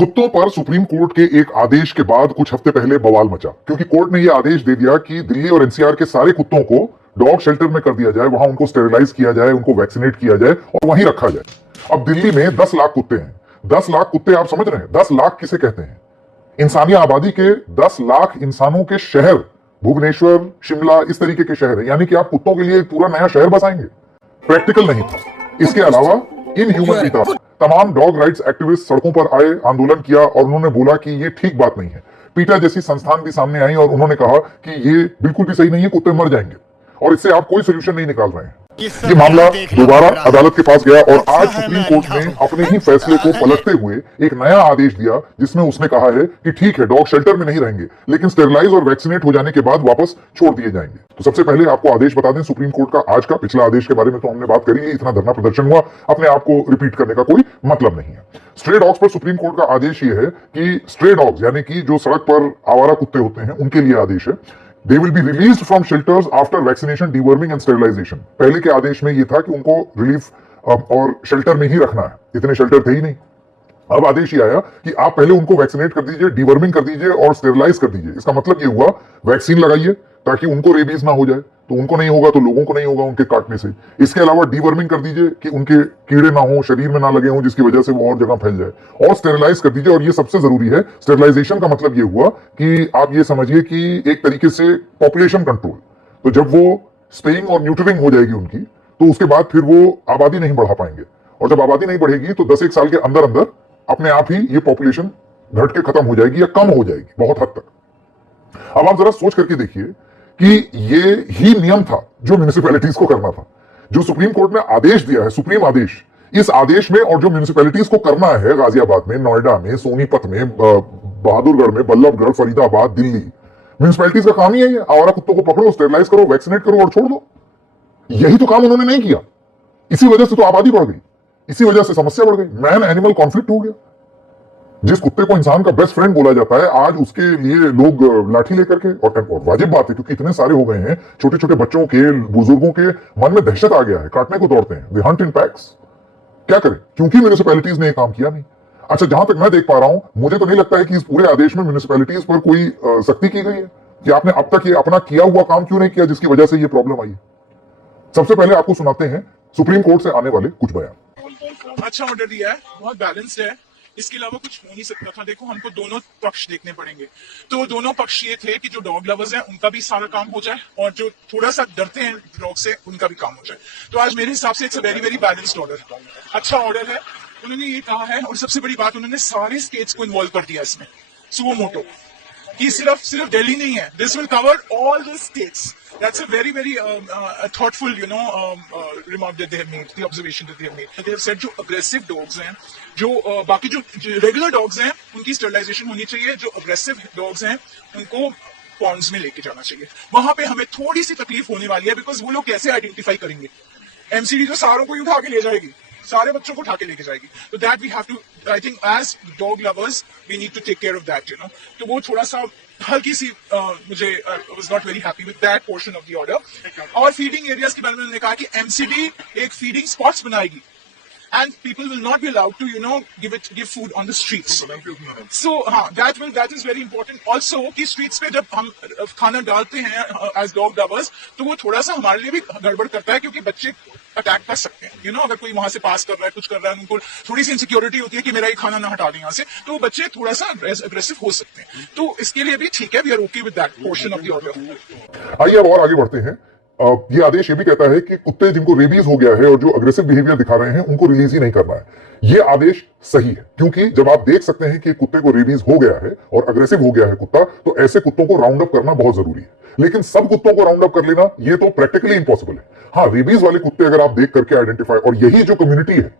कुत्तों पर supreme court के एक आदेश के बाद कुछ हफ्ते पहले बवाल मचा, क्योंकि कोर्ट ने यह आदेश दे दिया कि दिल्ली और एनसीआर के सारे कुत्तों को डॉग शेल्टर में कर दिया जाए, वहां उनको स्टेरिलाइज किया जाए, उनको वैक्सीनेट किया जाए और वहीं रखा जाए। अब दिल्ली में 10 लाख कुत्ते हैं। 10 लाख कुत्ते, आप समझ रहे हैं 10 लाख किसे कहते हैं? इंसानी आबादी के 10 लाख इंसानों के शहर, भुवनेश्वर, शिमला, इस तरीके के शहर है। यानी कि आप कुत्तों के लिए एक पूरा नया शहर बसाएंगे? प्रैक्टिकल नहीं था। इसके अलावा इनह्यूमन भी था। तमाम डॉग राइट्स एक्टिविस्ट सड़कों पर आए, आंदोलन किया और उन्होंने बोला कि ये ठीक बात नहीं है। पीटा जैसी संस्थान भी सामने आई और उन्होंने कहा कि ये बिल्कुल भी सही नहीं है, कुत्ते मर जाएंगे और इससे आप कोई सोल्यूशन नहीं निकाल रहे हैं। ये मामला दोबारा अदालत के पास गया और आज सुप्रीम कोर्ट ने अपने ही फैसले को पलटते हुए एक नया आदेश दिया, जिसमें उसने कहा है कि ठीक है, डॉग शेल्टर में नहीं रहेंगे, लेकिन स्टेरिलाइज और वैक्सीनेट हो जाने के बाद वापस छोड़ दिए जाएंगे। तो सबसे पहले आपको आदेश बता दें सुप्रीम कोर्ट का आज का। पिछला आदेश के बारे में तो हमने बात करी ली, इतना धरना प्रदर्शन हुआ, अपने आप को रिपीट करने का कोई मतलब नहीं है। स्ट्रे डॉग्स पर सुप्रीम कोर्ट का आदेश ये है कि स्ट्रे डॉग्स यानी कि जो सड़क पर आवारा कुत्ते होते हैं, उनके लिए आदेश है, They will be released from shelters after vaccination, deworming and sterilization। पहले के आदेश में यह था कि उनको रिलीफ और शेल्टर में ही रखना है, इतने शेल्टर थे ही नहीं। अब आदेश ये आया कि आप पहले उनको वैक्सीनेट कर दीजिए, डीवर्मिंग कर दीजिए और स्टेरिलाइज कर दीजिए। इसका मतलब ये हुआ वैक्सीन लगाइए ताकि उनको रेबीज ना हो जाए, तो उनको नहीं होगा तो लोगों को नहीं होगा उनके काटने से। इसके अलावा डीवर्मिंग कर दीजिए कि उनके कीड़े ना हो, शरीर में ना लगे हों, जिसकी वजह से वो और जगह फैल जाए, और स्टेरिलाइज कर दीजिए। और ये सबसे जरूरी है, स्टेरिलाइजेशन का मतलब ये हुआ कि आप ये समझिए कि एक तरीके से पॉपुलेशन कंट्रोल। तो जब वो स्पेइंग और न्यूटरिंग हो जाएगी उनकी, तो उसके बाद फिर वो आबादी नहीं बढ़ा पाएंगे, और जब आबादी नहीं बढ़ेगी तो 10 एक साल के अंदर अंदर अपने आप ही ये पॉपुलेशन घट के खत्म हो जाएगी या कम हो जाएगी बहुत हद तक। अब आप जरा सोच करके देखिए कि ये ही नियम था जो म्युनिसिपैलिटीज को करना था, जो सुप्रीम कोर्ट ने आदेश दिया है, सुप्रीम आदेश। इस आदेश में और जो म्युनिसिपैलिटीज को करना है, गाजियाबाद में, नोएडा में, सोनीपत में, बहादुरगढ़ में, बल्लभगढ़, फरीदाबाद, दिल्ली, म्युनिसिपैलिटीज का काम ही है आवारा कुत्तों को पकड़ो, स्टेरिलाइज करो, वैक्सीनेट करो और छोड़ दो। यही तो काम उन्होंने नहीं किया। इसी वजह से तो आबादी बढ़ गई, इसी वजह से समस्या बढ़ गई, मैन एनिमल कॉन्फ्लिक्ट हो गया। जिस कुत्ते को इंसान का बेस्ट फ्रेंड बोला जाता है, आज उसके लिए लोग लाठी लेकर के, और वाजिब बात है क्योंकि इतने सारे हो गए हैं, छोटे छोटे बच्चों के, बुजुर्गों के मन में दहशत आ गया है, काटने को दौड़ते हैं, दे हंट इन पैक्स। क्या करें, क्योंकि म्युनिसिपैलिटीज ने काम किया नहीं। अच्छा, जहां तक मैं देख पा रहा हूं, मुझे तो नहीं लगता है कि इस पूरे आदेश में म्युनिसिपैलिटीज पर कोई सख्ती की गई है कि आपने अब तक ये अपना किया हुआ काम क्यों नहीं किया, जिसकी वजह से ये प्रॉब्लम आई है। सबसे पहले आपको सुनाते हैं सुप्रीम कोर्ट से आने वाले कुछ बयान। अच्छा ऑर्डर दिया है, बहुत बैलेंस्ड है, इसके अलावा कुछ हो नहीं सकता था। देखो, हमको दोनों पक्ष देखने पड़ेंगे। तो दोनों पक्ष ये थे कि जो डॉग लवर्स हैं उनका भी सारा काम हो जाए, और जो थोड़ा सा डरते हैं डॉग से उनका भी काम हो जाए। तो आज मेरे हिसाब से it's a very very balanced order, अच्छा ऑर्डर है। उन्होंने ये कहा है, और सबसे बड़ी बात, उन्होंने सारे स्टेट्स को इन्वॉल्व कर दिया इसमें, सुओ मोटो, कि सिर्फ दिल्ली नहीं है, this will cover all the states. That's a very, very thoughtful, remark that they have made, the observation that they have made. They have said जो aggressive dogs हैं, जो बाकी जो regular dogs हैं, उनकी sterilization होनी चाहिए। जो aggressive dogs हैं, उनको ponds में लेके जाना चाहिए। वहां पे हमें थोड़ी सी तकलीफ होने वाली है, बिकॉज वो लोग कैसे आइडेंटिफाई करेंगे? एमसीडी तो सारों को ही उठा के ले जाएगी, सारे बच्चों को उठा के लेके जाएगी। तो that we have to, I think as dog lovers we need to take care of that, तो वो थोड़ा सा हल्की सी मुझे was not very happy with that portion of the order. और फीडिंग एरियाज के बारे में उन्होंने कहा कि एमसीडी एक फीडिंग स्पॉट्स बनाएगी, and people will not be allowed to give food on the streets. So that is very important also, कि streets पे जब हम खाना डालते हैं as dog lovers, तो वो थोड़ा सा हमारे लिए भी गड़बड़ करता है, क्योंकि बच्चे अटैक कर सकते हैं। अगर कोई वहां से पास कर रहा है, कुछ कर रहा है, उनको थोड़ी सी इनसिक्योरिटी होती है कि मेरा ये खाना ना हटा दें यहाँ से, तो बच्चे थोड़ा सा अग्रेसिव हो सकते हैं। तो इसके लिए भी ठीक है, we are okay with that portion of the order. आइए अब और आगे बढ़ते हैं। ये आदेश ये भी कहता है कि कुत्ते जिनको रेबीज हो गया है और जो अग्रेसिव बिहेवियर दिखा रहे हैं, उनको रिलीज ही नहीं करना है। ये आदेश सही है, क्योंकि जब आप देख सकते हैं कि कुत्ते को रेबीज हो गया है और अग्रेसिव हो गया है कुत्ता, तो ऐसे कुत्तों को राउंड अप करना बहुत जरूरी है। लेकिन सब कुत्तों को राउंड अप कर लेना ये तो प्रैक्टिकली इम्पॉसिबल है। हाँ, रेबीज वाले कुत्ते अगर आप देख करके आइडेंटिफाई, और यही जो कम्युनिटी है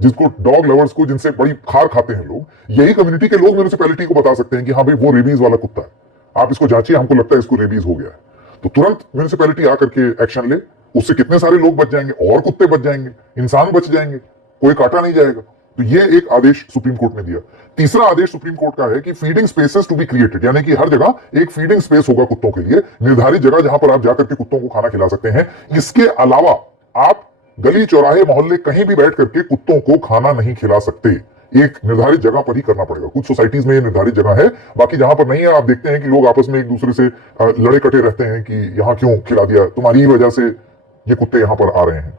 जिसको डॉग लवर्स को, जिनसे बड़ी खार खाते हैं लोग, यही कम्युनिटी के लोग म्युनिसिपैलिटी को बता सकते हैं कि हाँ भाई, वो रेबीज वाला कुत्ता है, आप इसको जांचिए, हमको लगता है इसको रेबीज हो गया है। तो तुरंत म्युनिसिपैलिटी आकर के एक्शन ले, उससे कितने सारे लोग बच जाएंगे, और कुत्ते बच जाएंगे, इंसान बच जाएंगे, कोई काटा नहीं जाएगा। तो ये एक आदेश सुप्रीम कोर्ट ने दिया। तीसरा आदेश सुप्रीम कोर्ट का है कि feeding spaces to be created, यानी कि हर जगह एक फीडिंग स्पेस होगा कुत्तों के लिए, निर्धारित जगह जहां पर आप जाकर के कुत्तों को खाना खिला सकते हैं। इसके अलावा आप गली, चौराहे, मोहल्ले कहीं भी बैठ करके कुत्तों को खाना नहीं खिला सकते। एक निर्धारित जगह पर ही करना पड़ेगा। कुछ सोसाइटीज में ये निर्धारित जगह है, बाकी जहां पर नहीं है आप देखते हैं कि लोग आपस में एक दूसरे से लड़े कटे रहते हैं कि यहां क्यों खिला दिया, तुम्हारी ही वजह से ये कुत्ते यहां पर आ रहे हैं।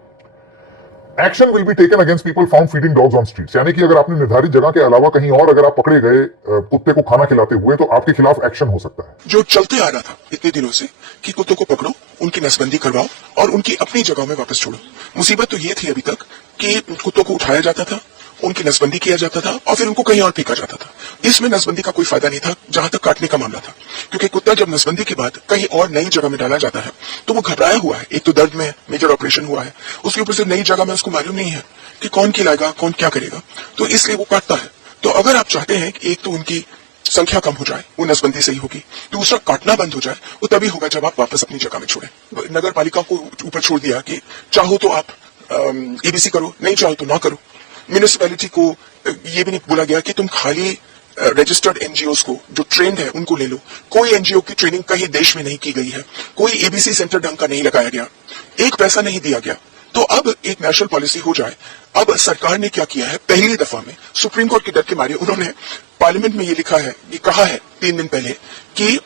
Action will be taken against people found feeding dogs on streets, यानी कि अगर आपने निर्धारित जगह के अलावा कहीं और अगर आप पकड़े गए कुत्ते को खाना खिलाते हुए तो आपके खिलाफ एक्शन हो सकता है। जो चलते आ रहा था इतने दिनों से कि कुत्तों को पकड़ो, उनकी नसबंदी करवाओ और उनकी अपनी जगह में वापस छोड़ो। मुसीबत तो ये थी अभी तक कि कुत्तों को उठाया जाता था, उनकी नसबंदी किया जाता था और फिर उनको कहीं और फेंका जाता था। इसमें नसबंदी का कोई फायदा नहीं था जहां तक काटने का मामला था, क्योंकि कुत्ता जब नसबंदी के बाद कहीं और नई जगह में डाला जाता है तो वो घबराया हुआ है, एक तो दर्द में मेजर ऑपरेशन हुआ है, उसके ऊपर से नई जगह में उसको मालूम नहीं है कि कौन खिलाएगा कौन क्या करेगा, तो इसलिए वो काटता है। तो अगर आप चाहते हैं कि एक तो उनकी संख्या कम हो जाए, वो नसबंदी सही होगी, दूसरा काटना बंद हो जाए, वो तभी होगा जब आप वापस अपनी जगह में छोड़ें। नगर पालिका को ऊपर छोड़ दिया कि चाहो तो आप एबीसी करो, नहीं चाहो तो ना करो। म्यूनिसिपैलिटी को ये भी नहीं बोला गया कि तुम खाली रजिस्टर्ड एनजीओ को जो ट्रेंड है उनको ले लो। कोई एनजीओ की ट्रेनिंग कहीं देश में नहीं की गई है, कोई एबीसी सेंटर ढंग का नहीं लगाया गया, एक पैसा नहीं दिया गया। तो अब एक नेशनल पॉलिसी हो जाए। अब सरकार ने क्या किया है, पहली दफा में सुप्रीम कोर्ट के डर के मारे उन्होंने पार्लियामेंट में ये लिखा है, ये कहा है 3 दिन पहले कि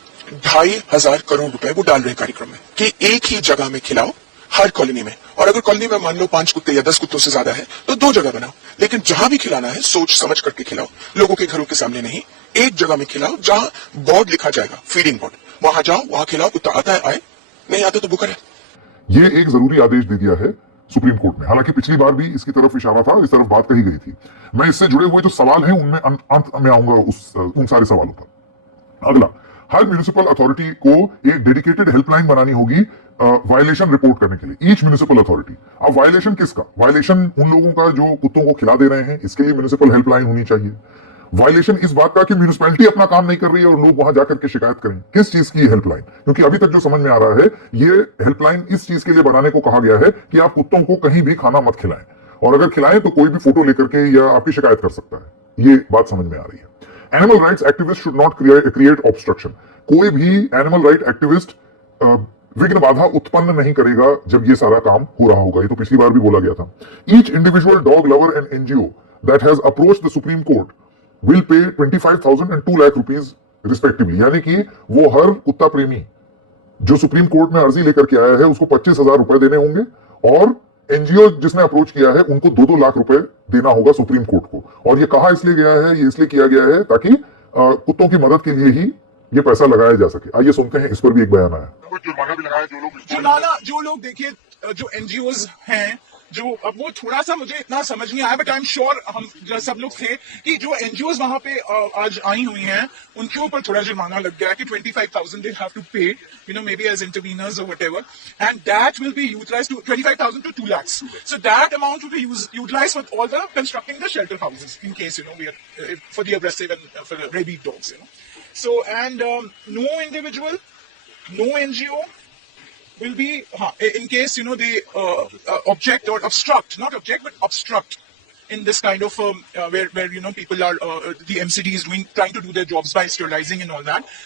2,500 करोड़ रुपए वो डाल रहे कार्यक्रम में कि एक ही जगह में खिलाओ हर कॉलोनी में, और अगर कॉलोनी में मान लो 5 कुत्ते या 10 कुत्तों से ज्यादा है तो 2 जगह बनाओ, लेकिन जहां भी खिलाना है सोच समझ करके खिलाओ, लोगों के घरों के सामने नहीं। एक जगह में खिलाओ जहां बोर्ड लिखा जाएगा, फीडिंग बोर्ड, वहां जाओ, वहां खिलाओ, कुत्ता आता है आए, नहीं आता तो भूखा रहे। ये एक जरूरी आदेश दे दिया है सुप्रीम कोर्ट ने। हालांकि पिछली बार भी इसकी तरफ इशारा था, इस तरफ बात कही गई थी। मैं इससे जुड़े हुए जो सवाल हैं उनमें अंत में आऊंगा उन सारे सवालों पर। अगला, हर म्यूनिसिपल अथॉरिटी को एक डेडिकेटेड हेल्पलाइन बनानी होगी वायलेशन रिपोर्ट करने के लिए, ईच म्यूनिसिपल अथॉरिटी। अब वायलेशन किसका? वायलेशन उन लोगों का जो कुत्तों को खिला दे रहे हैं, इसके लिए म्यूनिसिपल हेल्पलाइन होनी चाहिए। वायलेशन इस बात का कि म्यूनिसिपैलिटी अपना काम नहीं कर रही है और लोग वहां जाकर के शिकायत करें, किस चीज की हेल्पलाइन? क्योंकि अभी तक जो समझ में आ रहा है, ये हेल्पलाइन इस चीज के लिए बनाने को कहा गया है कि आप कुत्तों को कहीं भी खाना मत खिलाएं, और अगर खिलाएं तो कोई भी फोटो लेकर के या आपकी शिकायत कर सकता है। ये बात समझ में आ रही है। Animal rights activist should not create obstruction. कोई भी एनिमल राइट एक्टिविस्ट विघ्न बाधा उत्पन्न नहीं करेगा जब ये सारा काम हो रहा होगा। ये तो पिछली बार भी बोला गया था। Each individual dog lover and NGO that has approached the supreme court will pay 25,000 and 2 lakh rupees respectively, यानी कि वो हर कुत्ता प्रेमी जो सुप्रीम कोर्ट में अर्जी लेकर के आया है उसको 25,000 रुपए देने होंगे, और एनजीओ जिसने अप्रोच किया है उनको 2-2 लाख रुपए देना होगा सुप्रीम कोर्ट को। और ये कहा इसलिए गया है, ये इसलिए किया गया है ताकि कुत्तों की मदद के लिए ही ये पैसा लगाया जा सके। आइए सुनते हैं, इस पर भी एक बयान आया। जुर्माना भी लगाया जो लोग देखिए, जो एनजीओज हैं, जो अब वो थोड़ा सा मुझे इतना समझ नहीं आया, बट आई एम श्योर हम सब लोग थे कि जो एनजीओज वहां पे आज आई हुई हैं उनके ऊपर थोड़ा जुर्माना लग गया कि 25,000 they have to pay, maybe as interveners or whatever, and that will be utilized to 25,000 to 2 lakhs. So that amount will be utilized for all the constructing the shelter houses in case we are for the aggressive and for the rabid dogs. So and no individual, no NGO will be in case they object or obstruct, not object but obstruct in this kind of where people are the MCD is trying to do their jobs by sterilizing and all that.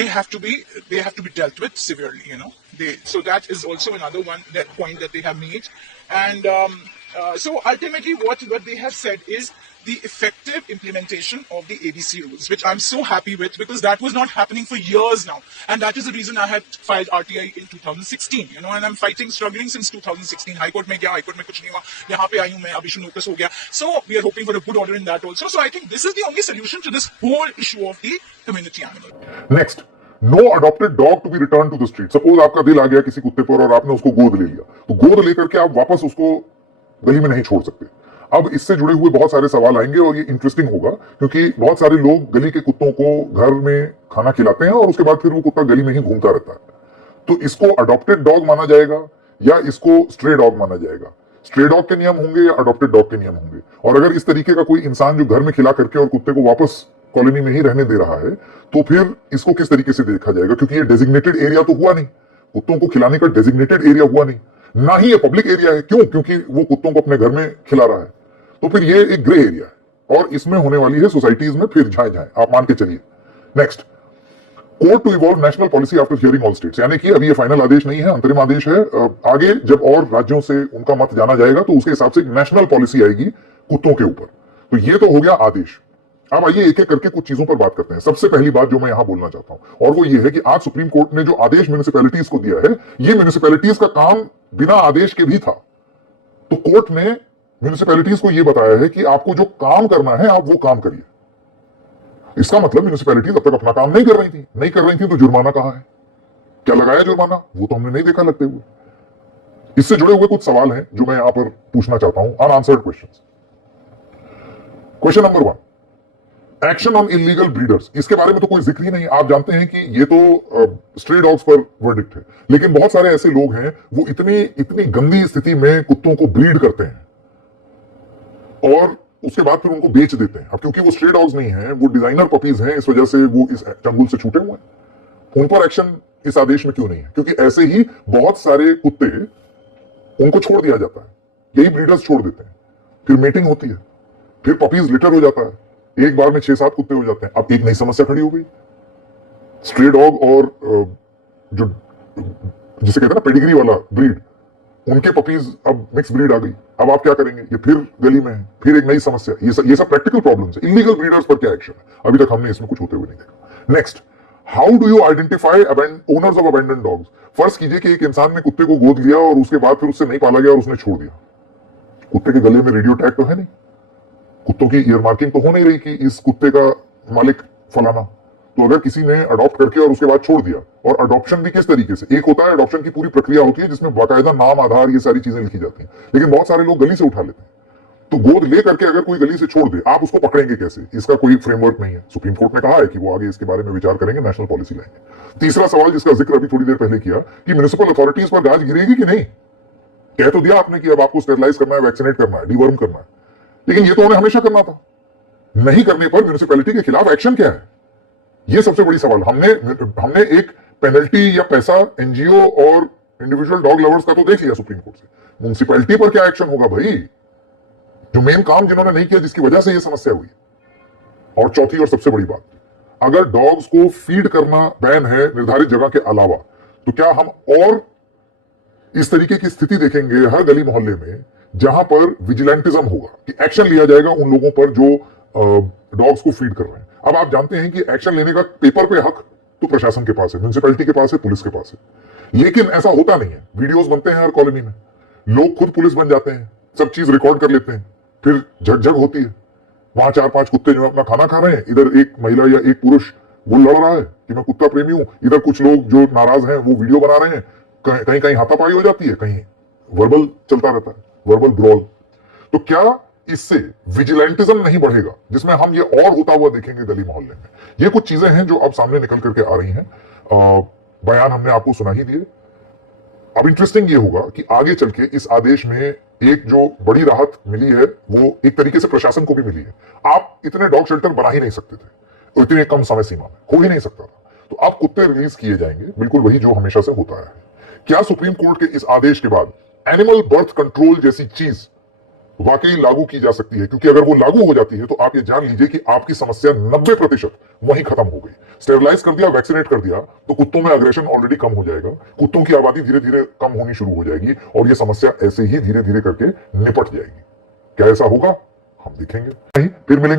They have to be dealt with severely. So that is also another point that they have made, and so ultimately what they have said is the effective implementation of the ABC rules, which I'm so happy with, because that was not happening for years now, and that is the reason I had filed RTI in 2016, and I'm struggling since 2016. High Court में गया, High Court में कुछ नहीं हुआ, यहाँ पे आई हूँ मैं, अब issue notice हो गया. So we are hoping for a good order in that also. So I think this is the only solution to this whole issue of the community animal. Next, no adopted dog to be returned to the street. Suppose आपका दिल आ गया किसी कुत्ते पर और आपने उसको गोद ले लिया, तो गोद लेकर के आप वापस उसको गली में नहीं छोड़ सकते। अब इससे जुड़े हुए बहुत सारे सवाल आएंगे और ये इंटरेस्टिंग होगा, क्योंकि बहुत सारे लोग गली के कुत्तों को घर में खाना खिलाते हैं और उसके बाद फिर वो कुत्ता गली में ही घूमता रहता है। तो इसको अडॉप्टेड डॉग माना जाएगा या इसको स्ट्रे डॉग माना जाएगा? स्ट्रे डॉग के नियम होंगे या अडॉप्टेड डॉग के नियम होंगे? और अगर इस तरीके का कोई इंसान जो घर में खिला करके और कुत्ते को वापस कॉलोनी में ही रहने दे रहा है, तो फिर इसको किस तरीके से देखा जाएगा? क्योंकि ये डेजिग्नेटेड एरिया तो हुआ नहीं, कुत्तों को खिलाने का डेजिग्नेटेड एरिया हुआ नहीं, ना ही ये पब्लिक एरिया है। क्यों? क्योंकि वो कुत्तों को अपने घर में खिला रहा है। तो फिर ये एक ग्रे एरिया है और इसमें होने वाली है सोसाइटीज में फिर झाए झाए, आप मान के चलिए। Next, court to evolve national policy after hearing all states, यानी कि अभी ये फाइनल आदेश नहीं है, अंतरिम आदेश है। आगे जब और राज्यों से उनका मत जाना जाएगा तो उसके हिसाब से नेशनल पॉलिसी आएगी कुत्तों के ऊपर। तो ये तो हो गया आदेश। अब आइए एक एक करके कुछ चीजों पर बात करते हैं। सबसे पहली बात जो मैं यहां बोलना चाहता हूं और वो ये है कि आज सुप्रीम कोर्ट ने जो आदेश म्युनिसिपैलिटीज को दिया है, ये म्युनिसिपैलिटीज का काम बिना आदेश के भी था। तो कोर्ट ने म्युनिसिपैलिटीज को यह बताया है कि आपको जो काम करना है आप वो काम करिए। इसका मतलब म्युनिसिपैलिटीज अब तक अपना काम नहीं कर रही थी तो जुर्माना कहां है? क्या लगाया जुर्माना? वो तो हमने नहीं देखा लगते हुए। इससे जुड़े हुए कुछ सवाल हैं जो मैं यहां पर पूछना चाहता हूं, unanswered questions. Question number 1, action on illegal breeders. इसके बारे में तो कोई जिक्र ही नहीं। आप जानते हैं कि ये तो स्ट्रे डॉग्स पर वर्डिक्ट है, लेकिन बहुत सारे ऐसे लोग हैं वो इतनी गंदी स्थिति में कुत्तों को ब्रीड करते हैं और उसके बाद फिर उनको बेच देते हैं। अब क्योंकि वो स्ट्रे डॉग्स नहीं है, वो डिजाइनर पपीज हैं, इस वजह से वो इस चंगुल से छूटे हुए हैं। उन पर एक्शन इस आदेश में क्यों नहीं है? क्योंकि ऐसे ही बहुत सारे कुत्ते उनको छोड़ दिया जाता है, यही ब्रीडर्स छोड़ देते हैं, फिर मेटिंग होती है, फिर पपीज लिटर हो जाता है, एक बार में 6-7 कुत्ते हो जाते हैं। अब एक नई समस्या खड़ी हो गई, स्ट्रे डॉग और जो जिसे कहते हैं ना पेडिग्री वाला ब्रीड, उनके पपीज अब मिक्स ब्रीड आ गई। अब आप क्या करेंगे? ये फिर गली में है, फिर एक नई समस्या। ये सब प्रैक्टिकल प्रॉब्लम्स है। इलीगल ब्रीडर्स पर क्या एक्शन है? अभी तक हमने इसमें कुछ होते हुए नहीं देखा। Next, how do you identify owners of abandon dogs? फर्ज कीजिए कि एक इंसान ने कुत्ते को गोद लिया और उसके बाद फिर उससे नहीं पाला गया और उसने छोड़ दिया। कुत्ते के गले में रेडियो टैग तो है नहीं, कुत्तों की ईयर मार्किंग तो हो नहीं रही कि इस कुत्ते का मालिक फलाना। तो अगर किसी ने अडॉप्ट करके और उसके बाद छोड़ दिया, और अडॉप्शन भी किस तरीके से, एक होता है अडॉप्शन की पूरी प्रक्रिया होती है जिसमें बाकायदा नाम, आधार, ये सारी चीजें लिखी जाती हैं, लेकिन बहुत सारे लोग गली से उठा लेते हैं। तो गोद ले करके अगर कोई गली से छोड़ दे, आप उसको पकड़ेंगे कैसे? इसका कोई फ्रेमवर्क नहीं है। सुप्रीम कोर्ट ने कहा है कि वो आगे इसके बारे में विचार करेंगे, नेशनल पॉलिसी लाएंगे। तीसरा सवाल जिसका जिक्र अभी थोड़ी देर पहले किया कि म्युनिसिपल अथॉरिटीज पर गाज गिरेगी कि नहीं। कह तो दिया आपने कि अब आपको स्टेरलाइज करना है, वैक्सीनेट करना है, डिवर्म करना है, लेकिन ये तो उन्हें हमेशा करना था। नहीं करने पर म्युनिसिपैलिटी के खिलाफ एक्शन क्या है? ये सबसे बड़ी सवाल। हमने एक पेनल्टी या पैसा एनजीओ और इंडिविजुअल डॉग लवर्स का तो देख लिया सुप्रीम कोर्ट से। म्युनिसिपैलिटी पर क्या एक्शन होगा भाई? जो मेन काम जिन्होंने नहीं किया, जिसकी वजह से ये समस्या हुई। और चौथी और सबसे बड़ी बात, अगर डॉग्स को फीड करना बैन है निर्धारित जगह के अलावा, तो क्या हम और इस तरीके की स्थिति देखेंगे हर गली मोहल्ले में जहां पर विजिलेंटिज्म होगा कि एक्शन लिया जाएगा उन लोगों पर जो डॉग्स को फीड कर रहे हैं? अब आप जानते हैं कि एक्शन लेने का पेपर पे हक तो प्रशासन के पास है, म्युनिसिपैलिटी के पास है, पुलिस के पास है, लेकिन ऐसा होता नहीं है। वीडियोस बनते हैं हर कॉलोनी में, लोग खुद पुलिस बन जाते हैं, सब चीज रिकॉर्ड कर लेते हैं, फिर झकझक होती है। वहां 4-5 कुत्ते जो अपना खाना खा रहे हैं, इधर एक महिला या एक पुरुष वो लड़ रहा है कि मैं कुत्ता प्रेमी हूं, इधर कुछ लोग जो नाराज हैं वो वीडियो बना रहे हैं, कहीं कहीं हाथापाई हो जाती है, कहीं वर्बल चलता रहता है, वर्बल ब्रॉल। तो क्या इससे विजिलेंटिज्म नहीं बढ़ेगा, जिसमें हम ये और होता हुआ देखेंगे गली मोहल्ले में? ये कुछ चीजें हैं जो अब सामने निकल करके आ रही हैं। बयान हमने आपको सुना ही दिए। अब इंटरेस्टिंग ये होगा कि आगे चल के इस आदेश में एक जो बड़ी राहत मिली है वो एक तरीके से प्रशासन को भी मिली है। आप इतने डॉग शेल्टर बना ही नहीं सकते थे, तो इतने कम समय सीमा में हो ही नहीं सकता था। तो अब कुत्ते रिलीज किए जाएंगे, बिल्कुल वही जो हमेशा से होता है। क्या सुप्रीम कोर्ट के इस आदेश के बाद एनिमल बर्थ कंट्रोल जैसी चीज वाकई लागू की जा सकती है? क्योंकि अगर वो लागू हो जाती है तो आप ये जान लीजिए कि आपकी समस्या 90% वहीं खत्म हो गई। स्टेरलाइज कर दिया, वैक्सीनेट कर दिया, तो कुत्तों में अग्रेशन ऑलरेडी कम हो जाएगा, कुत्तों की आबादी धीरे धीरे कम होनी शुरू हो जाएगी और ये समस्या ऐसे ही धीरे धीरे करके निपट जाएगी। क्या ऐसा होगा? हम देखेंगे। नहीं, फिर मिलेंगे।